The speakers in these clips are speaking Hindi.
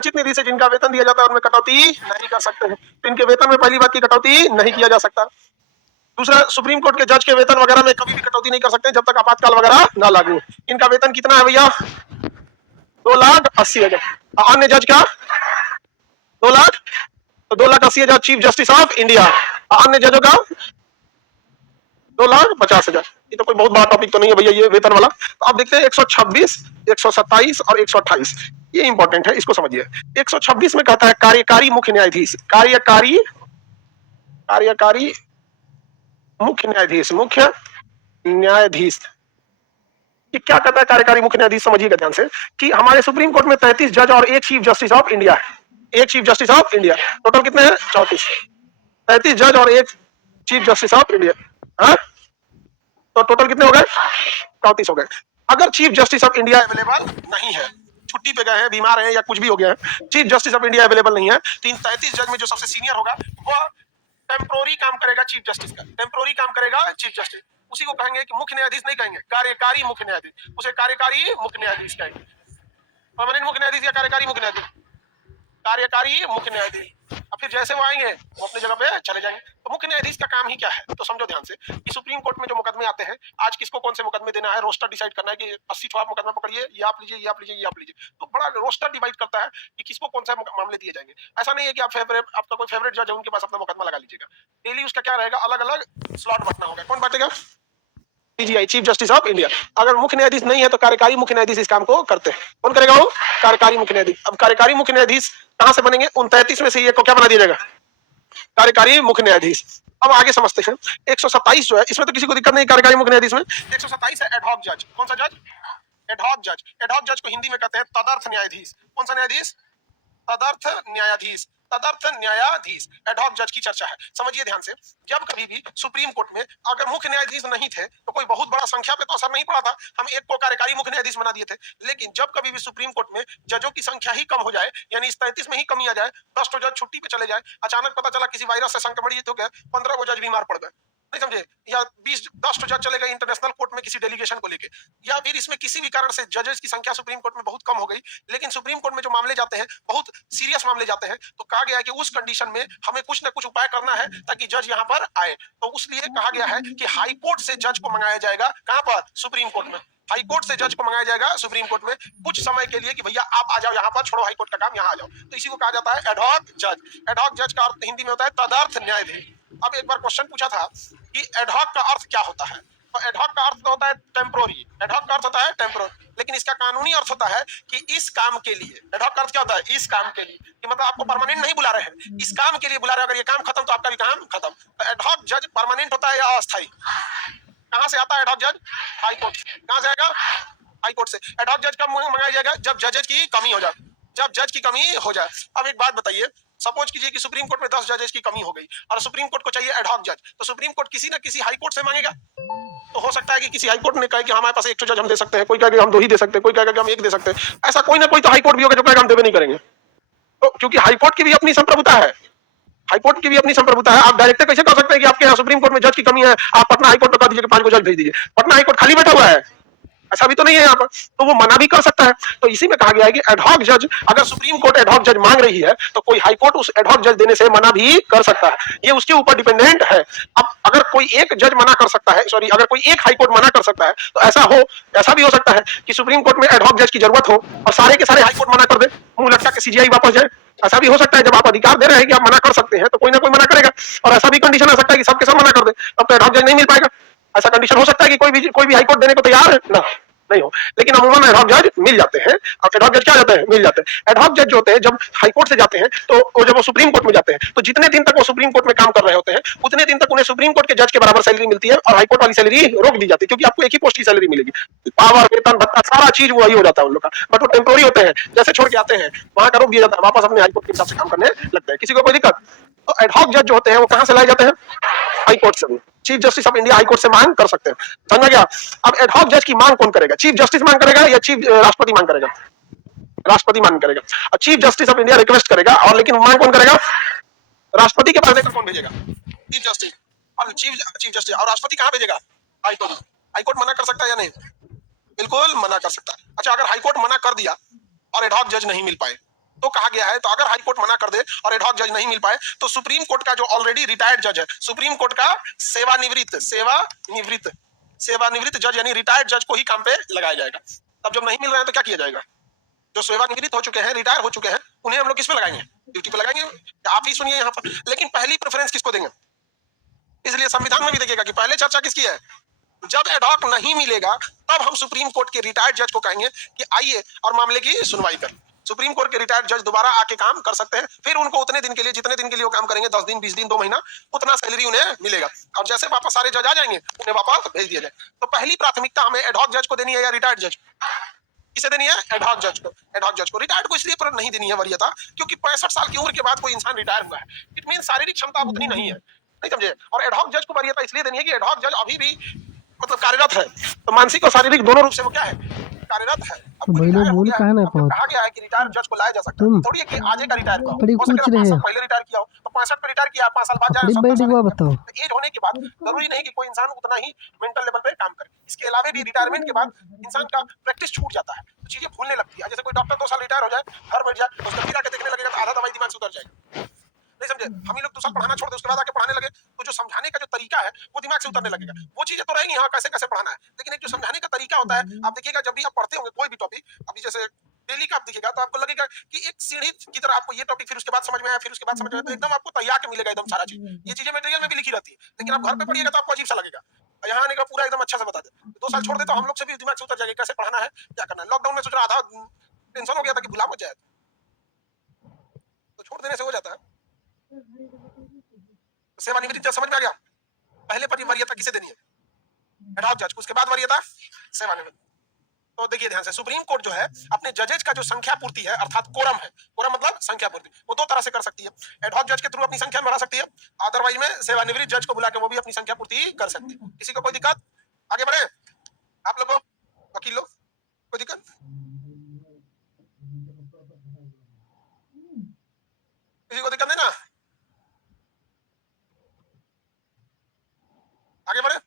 निश्चित निधि से जिनका वेतन दिया जाता है उनमें कटौती नहीं कर सकते हैं। तो इनके वेतन में पहली बात की कटौती नहीं किया जा सकता। दूसरा, सुप्रीम कोर्ट के जज के वेतन वगैरह में कभी भी कटौती नहीं कर सकते जब तक आपातकाल वगैरह ना लागू हो। इनका वेतन कितना है भैया? 2,80,000। अन्य जज का 2,00,000, तो 2,80,000 चीफ जस्टिस ऑफ इंडिया। अन्य जजों का 2,50,000। ये तो कोई बहुत बड़ा टॉपिक तो नहीं है भैया ये वेतन वाला। तो आप देखते हैं 126, 127 और 128, ये इंपॉर्टेंट है, इसको समझिए। 126 में कहता है कार्यकारी मुख्य न्यायाधीश, कार्यकारी मुख्य न्यायाधीश, मुख्य न्यायाधीश। ये क्या कहता है कार्यकारी मुख्य न्यायाधीश? समझिएगा ध्यान से कि हमारे सुप्रीम कोर्ट में 33 जज और एक चीफ जस्टिस ऑफ इंडिया है। एक chief justice of India, total कितने हैं? 34। 33 जज और एक चीफ जस्टिस ऑफ इंडिया, हाँ, तो टोटल कितने हो गए? 34 हो गए। अगर chief justice of India available नहीं है, छुट्टी पे गए हैं, बीमार हैं या कुछ भी हो गया है, chief justice of India available नहीं है, तो इन 33 जज में जो सबसे सीनियर होगा वो टेम्पोररी काम करेगा चीफ जस्टिस का। टेम्पोररी काम करेगा चीफ जस्टिस, उसी को कहेंगे कि मुख्य न्यायाधीश नहीं कहेंगे, कार्यकारी मुख्य न्यायाधीश, उसे कार्यकारी मुख्य न्यायाधीश कहेंगे। परमानेंट मुख्य न्यायाधीश या कार्यकारी मुख्य न्यायाधीश? कार्यकारी मुख्य न्यायाधीश। अब फिर जैसे वो आएंगे वो अपनी जगह पे चले जाएंगे। तो मुख्य न्यायाधीश का काम ही क्या है? तो समझो ध्यान से कि सुप्रीम कोर्ट में जो मुकदमे आते हैं, आज किसको कौन से मुकदमे देना है, रोस्टर डिसाइड करना है कि 80 ठो आप मुकदमा पकड़िए, ये आप लीजिए, ये आप लीजिए, ये आप लीजिए। तो बड़ा रोस्टर डिवाइड करता है कि किसको कौन सा मामले दिए जाएंगे। ऐसा नहीं है कि आपका कोई फेवरेट जज है उनके पास अपना मुकदमा लगा लीजिएगा। डेली उसका क्या रहेगा? अलग अलग स्लॉट बांटना होगा। कौन बांटेगा? CJI, chief justice of India. अगर मुख्य न्यायाधीश नहीं है तो कार्यकारी मुख्य न्यायाधीश इस काम को करते हैं। कौन करेगा? वो कार्यकारी मुख्य न्यायाधीश। अब कार्यकारी मुख्य न्यायाधीश कहां से बनेंगे? उन 33 में से एक को क्या बना दिया जाएगा? कार्यकारी मुख्य न्यायाधीश। अब आगे समझते हैं। 127 जो है इसमें तो किसी को दिक्कत नहीं कार्यकारी मुख्य न्यायाधीश में। 127 है एडहॉक जज। कौन सा जज? एडहॉक जज। एडहॉक जज को हिंदी में कहते हैं तदर्थ न्यायाधीश। कौन सा न्यायाधीश? तदर्थ न्यायाधीश। तदर्थ न्यायाधीश, एडहॉक जज की चर्चा है। समझिए ध्यान से, जब कभी भी सुप्रीम कोर्ट में अगर मुख्य न्यायाधीश नहीं थे तो कोई बहुत बड़ा संख्या पे तो असर नहीं पड़ा था, हम एक को कार्यकारी मुख्य न्यायाधीश बना दिए थे। लेकिन जब कभी भी सुप्रीम कोर्ट में जजों की संख्या ही कम हो जाए, यानी इस 33 में ही कमी आ जाए, 10 तो जज छुट्टी पे चले जाए, अचानक पता चला किसी वायरस से संक्रमण हो गया, 15 को जज बीमार पड़ गए, नहीं समझे, या 10 जज चले गए इंटरनेशनल कोर्ट में किसी डेलीगेशन को लेके, या फिर इसमें किसी भी कारण से जजेस की संख्या सुप्रीम कोर्ट में बहुत कम हो गई, लेकिन सुप्रीम कोर्ट में जो मामले जाते हैं बहुत सीरियस मामले जाते हैं, तो कहा गया है कि उस कंडीशन में हमें कुछ ना कुछ उपाय करना है ताकि जज यहाँ पर आए। तो उसलिए कहा गया है कि हाई कोर्ट से जज को मंगाया जाएगा। कहां पर? सुप्रीम कोर्ट में। हाई कोर्ट से जज को मंगाया जाएगा सुप्रीम कोर्ट में कुछ समय के लिए कि भैया आप आ जाओ यहाँ पर, छोड़ो हाई कोर्ट का काम, यहाँ आ जाओ। तो इसी को कहा जाता है एडहॉक जज। एडहॉक जज का अर्थ हिंदी में होता है तदर्थ न्यायाधीश। अब एक बार क्वेश्चन पूछा था कि एडहॉक का अर्थ क्या होता है, तो एडहॉक का अर्थ होता है टेम्पोररी। एडहॉक का अर्थ होता है टेम्पोररी, लेकिन इसका कानूनी अर्थ होता है कि इस काम के लिए। एडहॉक का अर्थ क्या होता है? इस काम के लिए, कि मतलब आपको परमानेंट नहीं बुला रहे हैं, इस काम के लिए बुला रहे हैं। अगर ये काम खत्म तो आपका भी काम खत्म। तो एडहॉक जज परमानेंट होता है या अस्थायी? कहां से आता है एडहॉक जज? High court. कहां से आएगा? हाई कोर्ट से। एडहॉक जज कब मंगाया जाएगा? जब जजेज की कमी हो जाए, जब जज की कमी हो जाए। अब एक बात बताइए, सपोज कीजिए कि सुप्रीम कोर्ट में 10 जजेस की कमी हो गई और सुप्रीम कोर्ट को चाहिए एडहॉक जज, तो सुप्रीम कोर्ट किसी ना किसी हाई कोर्ट से मांगेगा। तो हो सकता है कि किसी हाई कोर्ट ने कहे कि हमारे पास एक जज हम दे सकते हैं, कोई कहेगा हम 2 ही दे सकते हैं, कोई कहेगा कि हम 1 दे सकते हैं। ऐसा कोई ना कोई तो हाई कोर्ट भी होगा जो कहेगा हम देवे नहीं करेंगे। तो क्योंकि हाई कोर्ट की भी अपनी संप्रभुता है, हाई कोर्ट की भी अपनी संप्रभुता है। आप डायरेक्ट कैसे कह सकते हैं कि आपके यहाँ सुप्रीम कोर्ट में जज की कमी है, आप पटना हाई कोर्ट में कह दीजिए कि 5 को जज भेज दीजिए। पटना हाई कोर्ट खाली बैठा हुआ है, ऐसा भी तो नहीं है यहाँ पर, तो वो मना भी कर सकता है। तो इसी में कहा गया है कि एडहॉक जज, अगर सुप्रीम कोर्ट एडहॉक जज मांग रही है तो कोई हाई कोर्ट उस एडहॉक जज देने से मना भी कर सकता है, ये उसके ऊपर डिपेंडेंट है। अब अगर कोई एक जज मना कर सकता है, सॉरी, अगर कोई एक हाई कोर्ट मना कर सकता है, तो ऐसा भी हो सकता है कि सुप्रीम कोर्ट में एडहॉक जज की जरूरत हो और सारे के सारे हाई कोर्ट मना कर दे, मुंह लटका के सीजीआई वापस जाए। ऐसा भी हो सकता है, जब आप अधिकार दे रहे हैं कि आप मना कर सकते हैं तो कोई ना कोई मना करेगा। और ऐसा भी कंडीशन आ सकता है कि सबके सब मना कर दे, तब तो एडहॉक जज नहीं मिल पाएगा। ऐसा कंडीशन हो सकता है कि कोई भी हाई कोर्ट देने को तैयार है ना नहीं हो, लेकिन अमूमन एडहॉक जज मिल जाते हैं। और एडहॉक जज क्या जाते हैं? मिल जाते हैं। एडहॉक जज जो होते हैं जब हाई कोर्ट से जाते हैं तो वो जब वो सुप्रीम कोर्ट में जाते हैं तो जितने दिन तक वो सुप्रीम कोर्ट में काम कर रहे होते हैं उतने दिन तक उन्हें सुप्रीम कोर्ट के जज के बराबर सैलरी मिलती है और हाई कोर्ट वाली सैलरी रोक दी जाती है, क्योंकि आपको एक ही पोस्ट की सैलरी मिलेगी। पावर, वेतन, भत्ता, सारा चीज वही हो जाता है उन लोग का, बट वो टेम्पोररी होते हैं। जैसे छोड़ के आते हैं वहां का रोक दिया जाता है, वापस अपने हाई कोर्ट के हिसाब से काम करने लगते हैं। किसी को कोई दिक्कत? तो एडहॉक जज जो होते हैं वो कहां से लाए जाते हैं? हाई कोर्ट से। Chief justice of India high court से मांग कर सकते हैं, समझा गया? अब एडहॉक जज की मांग कौन करेगा? चीफ जस्टिस मांग करेगा या राष्ट्रपति मांग करेगा? राष्ट्रपति मांग करेगा। और chief justice of India request करेगा, और लेकिन मांग कौन करेगा? राष्ट्रपति के पास लेकर कौन भेजेगा? Chief justice. और चीफ जस्टिस और राष्ट्रपति कहां भेजेगा? High court. हाई कोर्ट मना कर सकता है या नहीं? बिल्कुल मना कर सकता है। अच्छा, अगर हाई कोर्ट मना कर दिया और एडहॉक जज नहीं मिल पाए तो कहा गया है, तो अगर हाई कोर्ट मना कर दे और एडहॉक जज नहीं मिल पाए तो सुप्रीम कोर्ट का जो ऑलरेडी रिटायर्ड जज है, सुप्रीम कोर्ट का सेवानिवृत्त जज यानी रिटायर्ड जज को ही काम पे लगाया जाएगा। तब जब नहीं मिल रहा है तो क्या किया जाएगा? जो सेवानिवृत्त हो चुके हैं, रिटायर हो चुके हैं, उन्हें हम लोग किस पे लगाएंगे? ड्यूटी पे लगाएंगे। आप ही सुनिए यहाँ पर, लेकिन पहली प्रेफरेंस किसको देंगे? इसलिए संविधान में भी देखिएगा कि पहले चर्चा किसकी है? जब एडहॉक नहीं मिलेगा तब हम सुप्रीम कोर्ट के रिटायर्ड जज को कहेंगे कि आइए और मामले की सुनवाई कर। सुप्रीम कोर्ट के रिटायर्ड जज दोबारा आके काम कर सकते हैं, फिर उनको उतने दिन के लिए, जितने दिन के लिए वो काम करेंगे, 10 दिन, 20 दिन, 2 महीना, उतना सैलरी उन्हें मिलेगा। और जैसे वापस सारे जज आ जाएंगे उन्हें वापस भेज दिया जाए। तो पहली प्राथमिकता हमें एडहॉक जज को देनी है या रिटायर्ड जज? किसे देनी है? एडहॉक जज को। एडहॉक जज को। रिटायर्ड को इसलिए पर नहीं देनी है वरीयता क्योंकि 65 साल की उम्र के बाद कोई इंसान रिटायर हुआ है, इट मीन शारीरिक क्षमता उतनी नहीं है, नहीं समझे? और एडहॉक जज को वरीयता इसलिए देनी है कि एडहॉक जज अभी भी मतलब कार्यरत है, तो मानसिक और शारीरिक दोनों रूप से वो क्या है? कार्यरत है। अब भाई लोग बोल कहा ना बहुत कहा गया है कि रिटायर जज को लाया जा सकता है, थोड़ी है कि आज का रिटायर का बड़ी हो पूछ सकता है रहे 5 साल हैं पहले रिटायर किया हो तो 65 पे रिटायर किया, 5 साल बाद जाए, बड़ी 70 बैठ साल हुआ बताओ। एज होने के बाद जरूरी नहीं कि कोई इंसान उतना ही मेंटल लेवल पे काम करे। इसके अलावा भी रिटायरमेंट के बाद इंसान का प्रैक्टिस छूट जाता है, तो चीजें भूलने लगती है। जैसे कोई डॉक्टर 2 साल रिटायर हो जाए, घर बैठ जाए, तो उसका फिर आके देखने लगेगा तो आधा दवाई दिमाग से उतर जाएगा, नहीं समझे? हम ही लोग 2 साल पढ़ाना छोड़ दे, उसके बाद आके पढ़ाने लगे तो जो समझाने का जो तरीका है वो दिमाग से उतरने लगेगा। वो चीजें तो रहेंगी, हाँ कैसे कैसे पढ़ाना है, लेकिन एक जो समझाने का तरीका होता है, आप देखिएगा जब भी आप पढ़ते होंगे कोई भी टॉपिक, अभी जैसे डेली का आप देखिएगा तो आपको लगेगा कि एक सीढ़ी की तरह आपको ये टॉपिक फिर उसके बाद समझ में आया, फिर उसके बाद समझ में आया, तो एकदम आपको तैयार के मिलेगा एकदम सारा चीज। ये चीजें मटेरियल में भी लिखी रहती है, लेकिन आप घर पे पढ़िएगा तो आपको अजीब सा लगेगा। यहाँ आने का पूरा एकदम अच्छा से बता दे। 2 साल छोड़ दे तो हम लोग से भी दिमाग से उतर जाएगा कैसे पढ़ाना है, क्या करना है। लॉकडाउन में सोच रहा आधा टेंशन हो गया था कि भुला मत जाए, तो छोड़ देने से हो जाता है। सेवानिवृत्त जज समझ में आ गया? पहले पर वरीयता किसे देनी है? एडहॉक जज को, उसके बाद वरीयता सेवानिवृत्त। तो देखिए ध्यान से, सुप्रीम कोर्ट जो है अपने जजेज का जो संख्या पूर्ति है अर्थात कोरम है, कोरम मतलब संख्या पूर्ति, वो 2 तरह से कर सकती है। एडहॉक जज के थ्रू अपनी संख्या बढ़ा सकती है, अदरवाइज में सेवानिवृत्त जज को बुला के वो भी अपनी संख्या पूर्ति कर सकती है। किसी को कोई दिक्कत? आगे बढ़े आप लोगों, वकील लोग, कोई दिक्कत? किसी को दिक्कत नहीं ना? आगे बढ़े।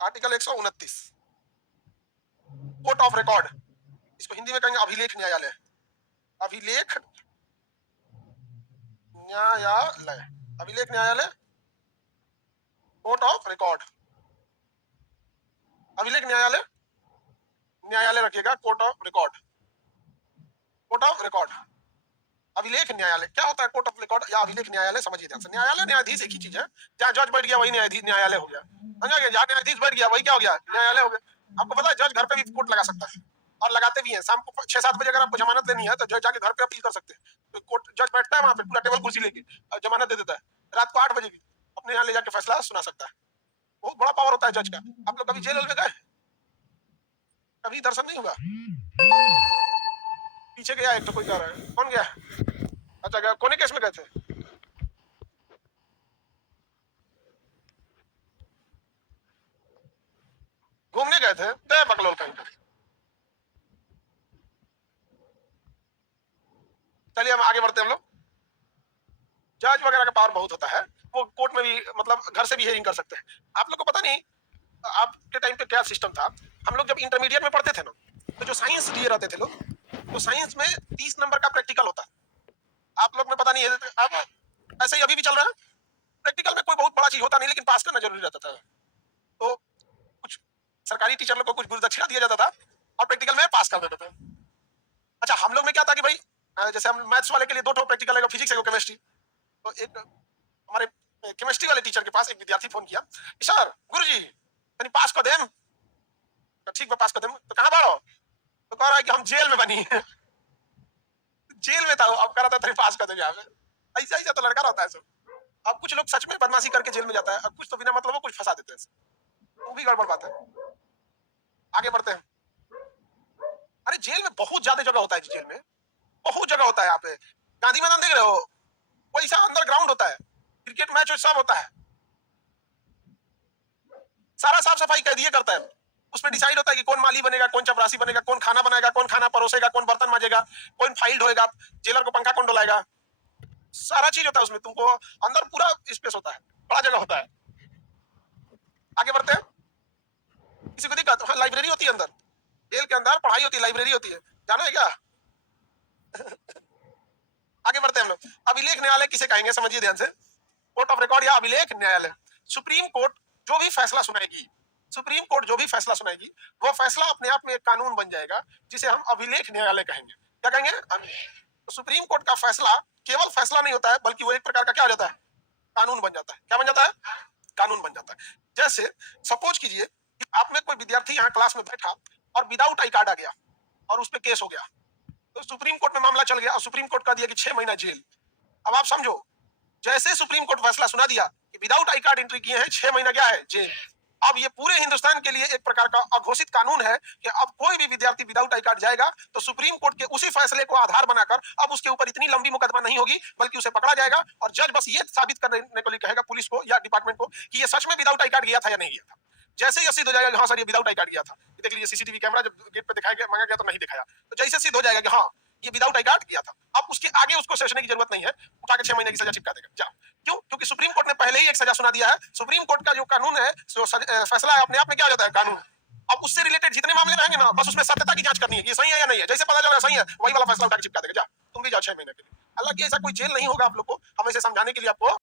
आर्टिकल 129 कोर्ट ऑफ रिकॉर्ड, इसको हिंदी में कहेंगे अभिलेख न्यायालय। अभिलेख न्यायालय, अभिलेख न्यायालय, कोर्ट ऑफ रिकॉर्ड। अभिलेख न्यायालय, न्यायालय रखिएगा, court of record, court of record. अभिलेख न्यायालय क्या होता है? कोर्ट ऑफ रिकॉर्ड या अभिलेख न्यायालय समझिए ध्यान से। न्यायालय न्यायाधीश एक ही चीज है, जहाँ जज बैठ गया वही न्यायाधीश न्यायालय हो गया, समझा गया? जहाँ न्यायाधीश बैठ गया वही क्या हो गया? न्यायालय हो गया। आपको पता है जज घर पे भी कोर्ट लगा सकता है, और लगाते भी हैं। शाम को 6-7 बजे अगर आपको जमानत लेनी है तो जज जाके घर पे अपील कर सकते हैं, तो कोर्ट जज बैठता है वहां पे पूरा टेबल कुर्सी लेके और जमानत दे देता है। रात को 8 बजे भी अपने यहाँ ले जाके फैसला सुना सकता है। बहुत बड़ा पावर होता है जज का। आप लोग कभी जेल में गए? कभी दर्शन नहीं हुआ? पीछे गया एक तो कोई कह रहा है, कौन गया? अच्छा गया, कौन केस में गए थे? घूमने गए थे? बकलोल कहीं पे। चलिए हम आगे बढ़ते हैं। हम लोग जज वगैरह का पावर बहुत होता है, वो कोर्ट में भी मतलब घर से भी हियरिंग कर सकते हैं। आप लोग को पता नहीं आपके टाइम पे क्या सिस्टम था? हम लोग जब इंटरमीडिएट में पढ़ते थे ना, तो जो साइंस लिए रहते थे लोग, तो साइंस में 30 नंबर का प्रैक्टिकल होता है। आप लोग में पता नहीं है, अब ऐसे ही अभी भी चल रहा है। प्रैक्टिकल में कोई बहुत बड़ा चीज होता नहीं, लेकिन पास करना जरूरी रहता था। तो कुछ सरकारी टीचर लोग को कुछ गुरुदक्षिणा दिया जाता था और प्रैक्टिकल में पास कर देते थे। अच्छा हम लोग में क्या था कि भाई जैसे हम मैथ्स वाले के लिए 2 ठो प्रैक्टिकल है, फिजिक्स है, केमिस्ट्री। तो एक हमारे केमिस्ट्री वाले टीचर के पास एक विद्यार्थी फोन किया, सर गुरुजी यानी पास कर देम। तो ठीक है पास कर देम। तो कहाँ बाड़ो? तो कह रहा है कि हम जेल में बनी है। जेल में था, अब कह रहा था तेरे पास कर देंगे। ऐसा ऐसा तो लड़का रहता है सब। अब कुछ लोग सच में बदमाशी करके जेल में जाता है, अब कुछ तो बिना मतलब वो कुछ फंसा देते हैं, वो भी गड़बड़ बात है। आगे बढ़ते हैं। अरे जेल में बहुत ज्यादा जगह होता है, जेल में बहुत जगह होता है। यहाँ पे गांधी मैदान देख रहे हो, वैसा अंदर ग्राउंड होता है, क्रिकेट मैच सब होता है, सारा साफ सफाई कैदी करता है। उसमें डिसाइड होता है कि कौन माली बनेगा, कौन चपरासी बनेगा, कौन खाना बनाएगा, कौन खाना परोसेगा, कौन बर्तन माजेगा, कौन फाइल ढोएगा, जेलर को पंखा कौन डुलाएगा, सारा चीज होता है उसमें। तुमको अंदर पूरा स्पेस होता है, बड़ा जगह होता है। आगे बढ़ते हैं। किसी को दिक्कत? हाँ लाइब्रेरी होती है अंदर, जेल के अंदर पढ़ाई होती है, लाइब्रेरी होती है, जाना है क्या? अभिलेख न्यायालय किसे कहेंगे, समझिए ध्यान से। कोर्ट ऑफ रिकॉर्ड या अभिलेख न्यायालय। सुप्रीम कोर्ट जो भी फैसला सुनाएगी, सुप्रीम कोर्ट जो भी फैसला सुनाएगी, वो फैसला अपने आप में एक कानून बन जाएगा, जिसे हम अभिलेख न्यायालय कहेंगे। क्या कहेंगे? तो सुप्रीम कोर्ट का फैसला केवल फैसला नहीं होता है, बल्कि वो एक प्रकार का क्या हो जाता है? कानून बन जाता है। क्या बन जाता है? कानून बन जाता है। जैसे सपोज कीजिए कि आप में कोई विद्यार्थी यहाँ क्लास में बैठा और विदाउट आई कार्ड आ गया और उस पर केस हो गया, तो सुप्रीम कोर्ट में मामला चल गया और सुप्रीम कोर्ट का दिया कि 6 महीना जेल। अब आप समझो, जैसे सुप्रीम कोर्ट फैसला सुना दिया कि विदाउट आई कार्ड एंट्री किए हैं, 6 महीना क्या है? जेल। अब ये पूरे हिंदुस्तान के लिए एक प्रकार का अघोषित कानून है कि अब कोई भी विद्यार्थी विदाउट आई कार्ड जाएगा तो सुप्रीम कोर्ट के उसी फैसले को आधार बनाकर अब उसके ऊपर इतनी लंबी मुकदमा नहीं होगी, बल्कि उसे पकड़ा जाएगा और जज बस ये साबित करने को लिए कहेगा पुलिस को या डिपार्टमेंट को कि ये सच में विदाउट आई कार्ड गया था या नहीं गया था। जैसे ही सिद्ध हो जाएगा कि हाँ सर ये विदाउट आई कार्ड गया था, देख लीजिए सीसीटीवी कैमरा जब गेट पे दिखाया गया, मांगा गया तो नहीं दिखाया, तो जैसे सिद्ध हो जाएगा कि हाँ ये विदाउट आई कार्ड गया था, अब उसके आगे उसको सेशने की जरूरत नहीं है, उठा के 6 महीने की सजा चिपका देगा। जाओ। क्यों? क्योंकि सुप्रीम कोर्ट ने पहले ही एक सजा सुना दिया है। सुप्रीम कोर्ट का जो कानून है, फैसला है, अपने आप में क्या हो जाता है? कानून। अब उससे रिलेटेड जितने मामले रहेंगे ना, बस उसमें सत्यता की जांच करनी है कि सही है या नहीं है। जैसे पता चल रहा है सही है, वही वाला फैसला उठा के चिपका देगा। जा, तुम भी जाओ 6 महीने के लिए। हालांकि ऐसा कोई जेल नहीं होगा आप लोग को, हम इसे समझाने के लिए आपको